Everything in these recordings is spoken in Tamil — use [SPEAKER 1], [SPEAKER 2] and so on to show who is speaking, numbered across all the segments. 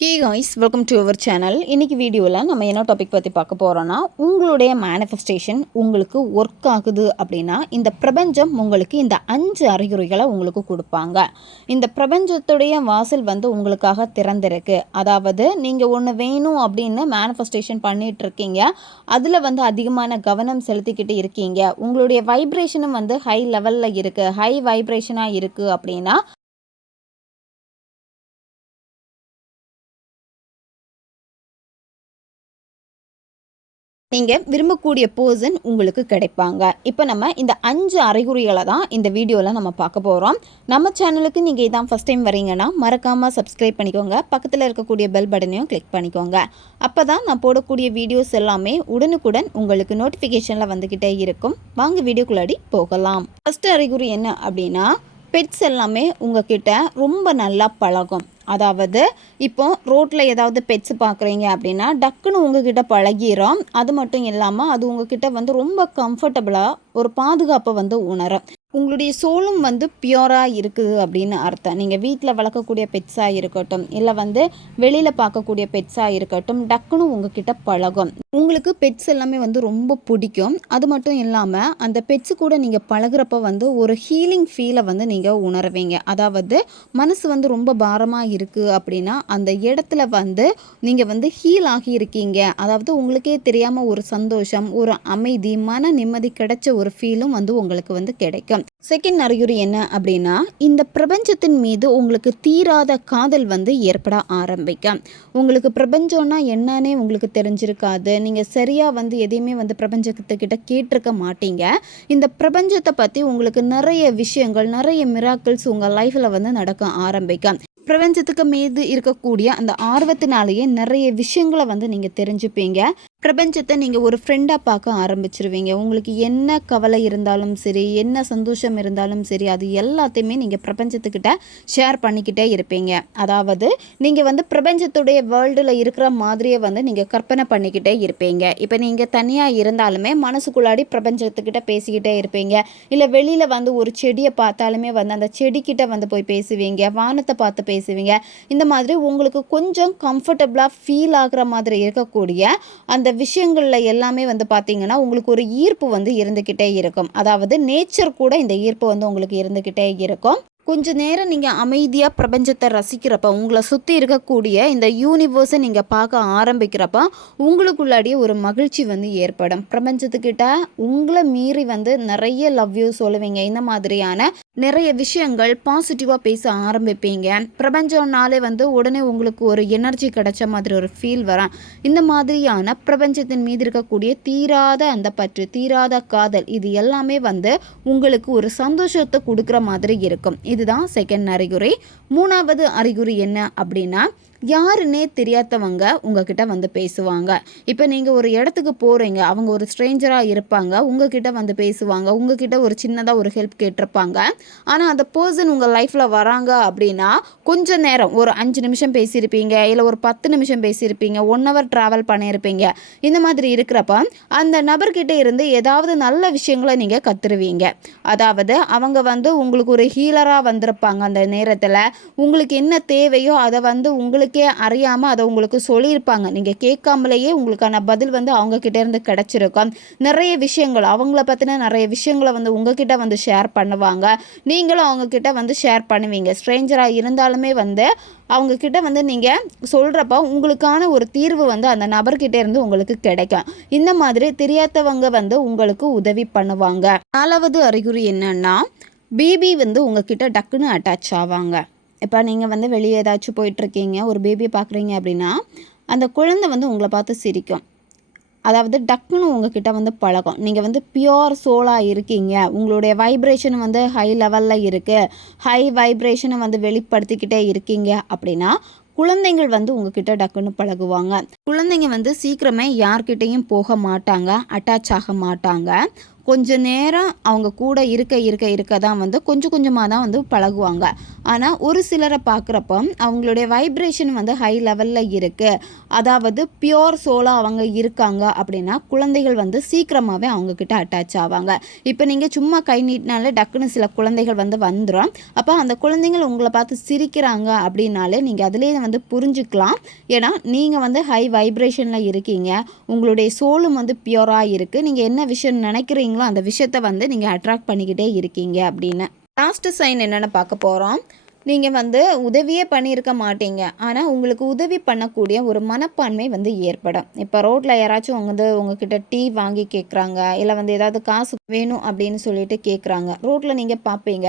[SPEAKER 1] Hey guys welcome to our channel இன்றைக்கி வீடியோவில் நம்ம என்ன டாபிக் பற்றி பார்க்க போகிறோன்னா உங்களுடைய மேனிஃபெஸ்டேஷன் உங்களுக்கு ஒர்க் ஆகுது அப்படின்னா இந்த பிரபஞ்சம் உங்களுக்கு இந்த அஞ்சு அறிகுறிகளை உங்களுக்கு கொடுப்பாங்க. இந்த பிரபஞ்சத்துடைய வாசல் வந்து உங்களுக்காக திறந்திருக்கு. அதாவது நீங்கள் ஒன்று வேணும் அப்படின்னு மேனிஃபெஸ்டேஷன் பண்ணிகிட்டு இருக்கீங்க அதில் வந்து அதிகமான கவனம் செலுத்திக்கிட்டு இருக்கீங்க. உங்களுடைய வைப்ரேஷனும் வந்து ஹை லெவலில் இருக்குது ஹை வைப்ரேஷனாக இருக்குது அப்படின்னா நீங்கள் விரும்பக்கூடிய பர்சன் உங்களுக்கு கிடைப்பாங்க. இப்போ நம்ம இந்த அஞ்சு அறிகுறிகளை தான் இந்த வீடியோவில் நம்ம பார்க்க போகிறோம் நம்ம சேனலுக்கு நீங்கள் இதான் ஃபஸ்ட் டைம் வரீங்கன்னா மறக்காமல் சப்ஸ்கிரைப் பண்ணிக்கோங்க. பக்கத்தில் இருக்கக்கூடிய பெல் பட்டனையும் கிளிக் பண்ணிக்கோங்க. அப்போ தான் நான் போடக்கூடிய வீடியோஸ் எல்லாமே உடனுக்குடன் உங்களுக்கு நோட்டிஃபிகேஷனில் வந்துக்கிட்டே இருக்கும். வாங்க வீடியோக்குள்ளாடி போகலாம். ஃபஸ்ட்டு அறிகுறி என்ன அப்படின்னா பெட்ஸ் எல்லாமே உங்ககிட்ட ரொம்ப நல்லா பழகும். அதாவது இப்போ ரோட்டில் ஏதாவது பெட்ஸ் பார்க்குறீங்க அப்படின்னா டக்குன்னு உங்ககிட்ட பழகிறோம் அது மட்டும் இல்லாமல் அது உங்ககிட்ட வந்து ரொம்ப கம்ஃபர்டபுளாக ஒரு பாதுகாப்பை வந்து உணரும். உங்களுடைய சோலும் வந்து பியூராக இருக்குது அப்படின்னு அர்த்தம். நீங்கள் வீட்டில் வளர்க்கக்கூடிய பெட்ஸாக இருக்கட்டும் இல்லை வந்து வெளியில் பார்க்கக்கூடிய பெட்ஸாக இருக்கட்டும் டக்குன்னு உங்ககிட்ட பழகும். உங்களுக்கு பெட்ஸ் எல்லாமே வந்து ரொம்ப பிடிக்கும். அது மட்டும் இல்லாமல் அந்த பெட்ஸு கூட நீங்கள் பழகிறப்ப வந்து ஒரு ஹீலிங் ஃபீலை வந்து நீங்கள் உணர்வீங்க. அதாவது மனசு வந்து ரொம்ப பாரமாக இருக்குது அப்படின்னா அந்த இடத்துல வந்து நீங்கள் வந்து ஹீல் ஆகியிருக்கீங்க அதாவது உங்களுக்கே தெரியாமல் ஒரு சந்தோஷம் ஒரு அமைதி மன நிம்மதி கிடைச்ச ஒரு ஃபீலும் வந்து உங்களுக்கு வந்து கிடைக்கும். செகண்ட் அறிகுறி என்ன அப்படின்னா இந்த பிரபஞ்சத்தின் மீது உங்களுக்கு தீராத காதல் வந்து ஏற்பட ஆரம்பிக்கும் உங்களுக்கு பிரபஞ்சம்னா என்னன்னே உங்களுக்கு தெரிஞ்சிருக்காது. நீங்கள் சரியாக வந்து எதையுமே வந்து பிரபஞ்சத்துக்கிட்ட கேட்டிருக்க மாட்டீங்க. இந்த பிரபஞ்சத்தை பற்றி உங்களுக்கு நிறைய விஷயங்கள் நிறைய மிராக்கிள்ஸ் உங்கள் லைஃப்பில் வந்து நடக்க ஆரம்பிக்கும் பிரபஞ்சத்துக்கு மீது இருக்கக்கூடிய அந்த ஆர்வத்தினாலேயே நிறைய விஷயங்களை வந்து நீங்கள் தெரிஞ்சுப்பீங்க. பிரபஞ்சத்தை நீங்கள் ஒரு ஃப்ரெண்டாக பார்க்க ஆரம்பிச்சிருவீங்க. உங்களுக்கு என்ன கவலை இருந்தாலும் சரி என்ன சந்தோஷம் இருந்தாலும் சரி அது எல்லாத்தையுமே நீங்கள் பிரபஞ்சத்துக்கிட்ட ஷேர் பண்ணிக்கிட்டே இருப்பீங்க. அதாவது நீங்கள் வந்து பிரபஞ்சத்துடைய வேர்ல்டில் இருக்கிற மாதிரியே வந்து நீங்கள் கற்பனை பண்ணிக்கிட்டே இருப்பீங்க. இப்போ நீங்கள் தனியாக இருந்தாலுமே மனசுக்குள்ளாடி பிரபஞ்சத்துக்கிட்ட பேசிக்கிட்டே இருப்பீங்க. இல்லை வெளியில் வந்து ஒரு செடியை பார்த்தாலுமே வந்து அந்த செடிக்கிட்ட வந்து போய் பேசுவீங்க வானத்தை பார்த்து பேசுவீங்க. இந்த மாதிரி உங்களுக்கு கொஞ்சம் கம்ஃபர்டபுளாக ஃபீல் ஆகுற மாதிரி இருக்கக்கூடிய அந்த விஷயங்களில் எல்லாமே வந்து பார்த்திங்கன்னா உங்களுக்கு ஒரு ஈர்ப்பு வந்து இருந்துக்கிட்டே இருக்கும். அதாவது நேச்சர் கூட இந்த ஈர்ப்பு வந்து உங்களுக்கு இருந்துக்கிட்டே இருக்கும். கொஞ்ச நேரம் நீங்கள் அமைதியாக பிரபஞ்சத்தை ரசிக்கிறப்ப உங்களை சுற்றி இருக்கக்கூடிய இந்த யூனிவர்ஸை நீங்கள் பார்க்க ஆரம்பிக்கிறப்ப உங்களுக்குள்ளாடியே ஒரு மகிழ்ச்சி வந்து ஏற்படும். பிரபஞ்சத்துக்கிட்ட உங்களை மீறி வந்து நிறைய லவ் யூ சொல்லுவீங்க. இந்த மாதிரியான நிறைய விஷயங்கள் பாசிட்டிவாக பேச ஆரம்பிப்பீங்க. பிரபஞ்சம்னாலே வந்து உடனே உங்களுக்கு ஒரு எனர்ஜி கிடைச்ச மாதிரி ஒரு ஃபீல் வரும். இந்த மாதிரியான பிரபஞ்சத்தின் மீது இருக்கக்கூடிய தீராத அந்த பற்று தீராத காதல் இது எல்லாமே வந்து உங்களுக்கு ஒரு சந்தோஷத்தை கொடுக்குற மாதிரி இருக்கும். இதுதான் செகண்ட் அறிகுறி. மூணாவது அறிகுறி என்ன அப்படின்னா யாருன்னே தெரியாதவங்க உங்ககிட்ட வந்து பேசுவாங்க. இப்போ நீங்கள் ஒரு இடத்துக்கு போகிறீங்க அவங்க ஒரு ஸ்ட்ரேஞ்சராக இருப்பாங்க உங்ககிட்ட வந்து பேசுவாங்க உங்ககிட்ட ஒரு சின்னதாக ஒரு ஹெல்ப் கேட்டிருப்பாங்க. ஆனால் அந்த பர்சன் உங்கள் லைஃப்பில் வராங்க அப்படின்னா கொஞ்ச நேரம் ஒரு அஞ்சு நிமிஷம் பேசியிருப்பீங்க இல்லை ஒரு பத்து நிமிஷம் பேசியிருப்பீங்க ஒன் ஹவர் ட்ராவல் பண்ணியிருப்பீங்க இந்த மாதிரி இருக்கிறப்ப அந்த நபர்கிட்ட இருந்து ஏதாவது நல்ல விஷயங்களை நீங்கள் கற்றுருவீங்க அதாவது அவங்க வந்து உங்களுக்கு ஒரு ஹீலராக வந்திருப்பாங்க அந்த நேரத்தில். உங்களுக்கு என்ன தேவையோ அதை வந்து உங்களுக்கு உங்களுக்கே அறியாமல் அதை உங்களுக்கு சொல்லியிருப்பாங்க. நீங்கள் கேட்காமலேயே உங்களுக்கான பதில் வந்து அவங்கக்கிட்ட இருந்து கிடச்சிருக்கும். நிறைய விஷயங்கள் அவங்கள பற்றின நிறைய விஷயங்களை வந்து உங்ககிட்ட வந்து ஷேர் பண்ணுவாங்க. நீங்களும் அவங்கக்கிட்ட வந்து ஷேர் பண்ணுவீங்க. ஸ்ட்ரேஞ்சராக இருந்தாலுமே வந்து அவங்கக்கிட்ட வந்து நீங்கள் சொல்கிறப்ப உங்களுக்கான ஒரு தீர்வு வந்து அந்த நபர்கிட்ட இருந்து உங்களுக்கு கிடைக்கும். இந்த மாதிரி தெரியாதவங்க வந்து உங்களுக்கு உதவி பண்ணுவாங்க. நாலாவது அறிகுறி என்னன்னா பேபி வந்து உங்ககிட்ட டக்குன்னு அட்டாச் ஆவாங்க. இப்போ நீங்கள் வந்து வெளியே ஏதாச்சும் போயிட்டுருக்கீங்க ஒரு பேபியை பார்க்குறீங்க அப்படின்னா அந்த குழந்தை வந்து உங்களை பார்த்து சிரிக்கும். அதாவது டக்குன்னு உங்ககிட்ட வந்து பழகும். நீங்கள் வந்து பியோர் சோலாக இருக்கீங்க. உங்களுடைய வைப்ரேஷன் வந்து ஹை லெவலில் இருக்குது ஹை வைப்ரேஷனை வந்து வெளிப்படுத்திக்கிட்டே இருக்கீங்க அப்படின்னா குழந்தைங்கள் வந்து உங்ககிட்ட டக்குன்னு பழகுவாங்க. குழந்தைங்க வந்து சீக்கிரமே யார்கிட்டேயும் போக மாட்டாங்க அட்டாச் ஆக மாட்டாங்க. கொஞ்ச நேரம் அவங்க கூட இருக்க இருக்க இருக்க தான் வந்து கொஞ்சம் கொஞ்சமாக தான் வந்து பழகுவாங்க. ஆனால் ஒரு சிலரை பார்க்குறப்போ அவங்களுடைய வைப்ரேஷன் வந்து ஹை லெவலில் இருக்குது அதாவது பியோர் சோலாக அவங்க இருக்காங்க அப்படின்னா குழந்தைகள் வந்து சீக்கிரமாகவே அவங்கக்கிட்ட அட்டாச் ஆவாங்க. இப்போ நீங்கள் சும்மா கை நீட்டினாலே டக்குன்னு சில குழந்தைகள் வந்து வந்துடும் அப்போ அந்த குழந்தைகள் உங்களை பார்த்து சிரிக்கிறாங்க அப்படின்னாலே நீங்கள் அதுலேயே வந்து புரிஞ்சுக்கலாம். ஏன்னா நீங்கள் வந்து ஹை வைப்ரேஷனில் இருக்கீங்க. உங்களுடைய சோலும் வந்து பியூராக இருக்குது நீங்கள் என்ன விஷயம் நீங்களும் அந்த விஷயத்த வந்து நீங்கள் அட்ராக்ட் பண்ணிக்கிட்டே இருக்கீங்க அப்படின்னு. லாஸ்ட் சைன் என்னென்னு பார்க்க போகிறோம் நீங்கள் வந்து உதவியே பண்ணியிருக்க மாட்டீங்க. ஆனால் உங்களுக்கு உதவி பண்ணக்கூடிய ஒரு மனப்பான்மை வந்து ஏற்படும். இப்போ ரோட்டில் யாராச்சும் வந்து உங்ககிட்ட டீ வாங்கி கேட்குறாங்க இல்லை வந்து ஏதாவது காசு வேணும் அப்படின்னு சொல்லிட்டு கேட்குறாங்க ரோட்டில் நீங்கள் பார்ப்பீங்க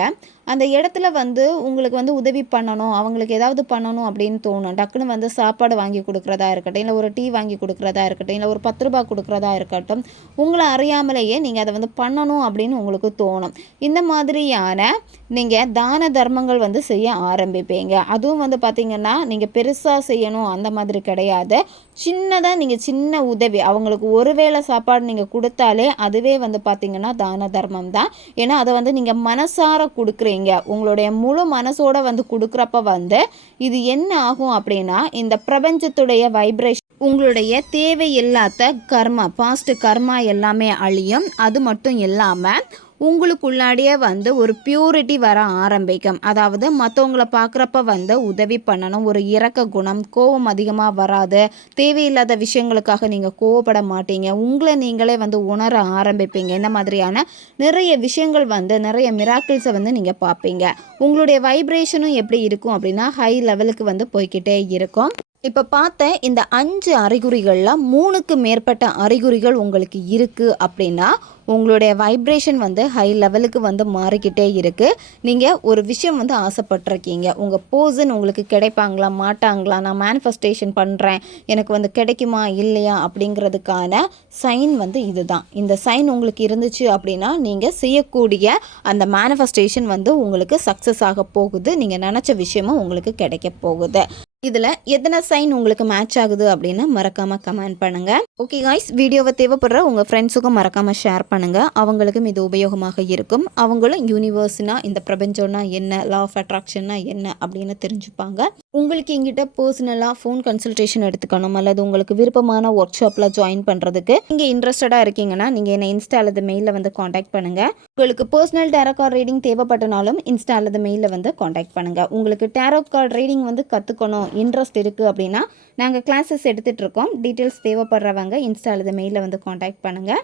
[SPEAKER 1] அந்த இடத்துல வந்து உங்களுக்கு வந்து உதவி பண்ணணும் அவங்களுக்கு ஏதாவது பண்ணணும் அப்படின்னு தோணும். டக்குன்னு வந்து சாப்பாடு வாங்கி கொடுக்குறதா இருக்கட்டும் இல்லை ஒரு டீ வாங்கி கொடுக்குறதா இருக்கட்டும் இல்லை ஒரு பத்து ரூபா கொடுக்குறதா இருக்கட்டும் உங்களை அறியாமலேயே நீங்கள் அதை வந்து பண்ணணும் அப்படின்னு உங்களுக்கு தோணும். இந்த மாதிரியான நீங்கள் தான தர்மங்கள் வந்து செய்ய ஆரம்பிப்பீங்க. அதுவும் வந்து பார்த்திங்கன்னா நீங்கள் பெருசாக செய்யணும் அந்த மாதிரி கிடையாது. சின்னதாக நீங்கள் சின்ன உதவி அவங்களுக்கு ஒரு வேளை சாப்பாடு நீங்கள் கொடுத்தாலே அதுவே வந்து பார்த்திங்கன்னா தான தர்மம் தான். ஏன்னா அதை வந்து நீங்கள் மனசார கொடுக்குறீங்க. உங்களுடைய முழு மனசோட வந்து கொடுக்குறப்ப வந்து இது என்ன ஆகும் அப்படின்னா இந்த பிரபஞ்சத்துடைய வைப்ரேஷன் உங்களுடைய தேவையில்லாத கர்மா பாஸ்ட் கர்மா எல்லாமே அழியும். அது மட்டும் இல்லாமல் உங்களுக்குள்ளாடியே வந்து ஒரு பியூரிட்டி வர ஆரம்பிக்கும். அதாவது மற்றவங்களை பார்க்குறப்ப வந்து உதவி பண்ணணும். ஒரு இரக்க குணம் கோபம் அதிகமாக வராது. தேவையில்லாத விஷயங்களுக்காக நீங்கள் கோவப்பட மாட்டீங்க. உங்களை நீங்களே வந்து உணர ஆரம்பிப்பீங்க. இந்த மாதிரியான நிறைய விஷயங்கள் வந்து நிறைய மிராக்கிள்ஸை வந்து நீங்கள் பார்ப்பீங்க. உங்களுடைய வைப்ரேஷனும் எப்படி இருக்கும் அப்படின்னா ஹை லெவலுக்கு வந்து போய்கிட்டே இருக்கும். இப்போ பார்த்த இந்த அஞ்சு அறிகுறிகளில் மூணுக்கு மேற்பட்ட அறிகுறிகள் உங்களுக்கு இருக்குது அப்படின்னா உங்களுடைய வைப்ரேஷன் வந்து ஹை லெவலுக்கு வந்து மாறிக்கிட்டே இருக்குது நீங்கள் ஒரு விஷயம் வந்து ஆசைப்பட்டிருக்கீங்க. உங்கள் போர்சன் உங்களுக்கு கிடைப்பாங்களா மாட்டாங்களா? நான் மேனிஃபெஸ்டேஷன் பண்ணுறேன் எனக்கு வந்து கிடைக்குமா இல்லையா? அப்படிங்கிறதுக்கான சைன் வந்து இதுதான். இந்த சைன் உங்களுக்கு இருந்துச்சு அப்படின்னா நீங்கள் செய்யக்கூடிய அந்த மேனிஃபெஸ்டேஷன் வந்து உங்களுக்கு சக்ஸஸ் ஆக போகுது. நீங்கள் நினச்ச விஷயமும் உங்களுக்கு கிடைக்க போகுது. இதில் எத்தனை சைன் உங்களுக்கு மேட்ச் ஆகுது அப்படின்னு மறக்காமல் கமெண்ட் பண்ணுங்கள் ஓகே காய்ஸ் வீடியோவை தேவைப்படுற உங்கள் ஃப்ரெண்ட்ஸுக்கும் மறக்காமல் ஷேர் பண்ணுங்கள் அவங்களுக்கும் இது உபயோகமாக இருக்கும். அவங்களும் யூனிவர்ஸ்னா இந்த பிரபஞ்சம்னா என்ன லா ஆஃப் அட்ராக்ஷன்னா என்ன அப்படின்னு தெரிஞ்சுப்பாங்க. உங்களுக்கு எங்கிட்ட பர்சனலாக ஃபோன் கன்சல்டேஷன் எடுத்துக்கணும். அல்லது உங்களுக்கு விருப்பமான ஒர்க் ஷாப்பில் ஜாயின் பண்ணுறதுக்கு நீங்கள் இன்ட்ரெஸ்டடாக இருக்கீங்கன்னா நீங்கள் என்ன இன்ஸ்டா அல்லது மெயிலில் வந்து காண்டாக்ட் பண்ணுங்கள் உங்களுக்கு பர்சனல் டேரோ கார்டு ரீடிங் தேவைப்பட்டனாலும் இன்ஸ்டா அல்லது மெயிலில் வந்து காண்டாக்ட் பண்ணுங்கள் உங்களுக்கு டேரோ கார்டு ரீடிங் வந்து கற்றுக்கணும் இன்ட்ரெஸ்ட் இருக்குது அப்படின்னா நாங்கள் கிளாஸஸ் எடுத்துகிட்டு இருக்கோம். டீட்டெயில்ஸ் தேவைப்படுறவங்க இன்ஸ்டா அல்லது மெயிலில் வந்து காண்டாக்ட் பண்ணுங்கள்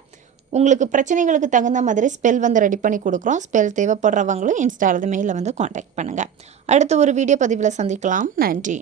[SPEAKER 1] உங்களுக்கு பிரச்சனைகளுக்கு தகுந்த மாதிரி ஸ்பெல் வந்து ரெடி பண்ணி கொடுக்குறோம். ஸ்பெல் தேவைப்படுறவங்களும் இன்ஸ்டா அல்லது மெயிலில் வந்து காண்டாக்ட் பண்ணுங்கள் அடுத்து ஒரு வீடியோ பதிவில் சந்திக்கலாம். நன்றி.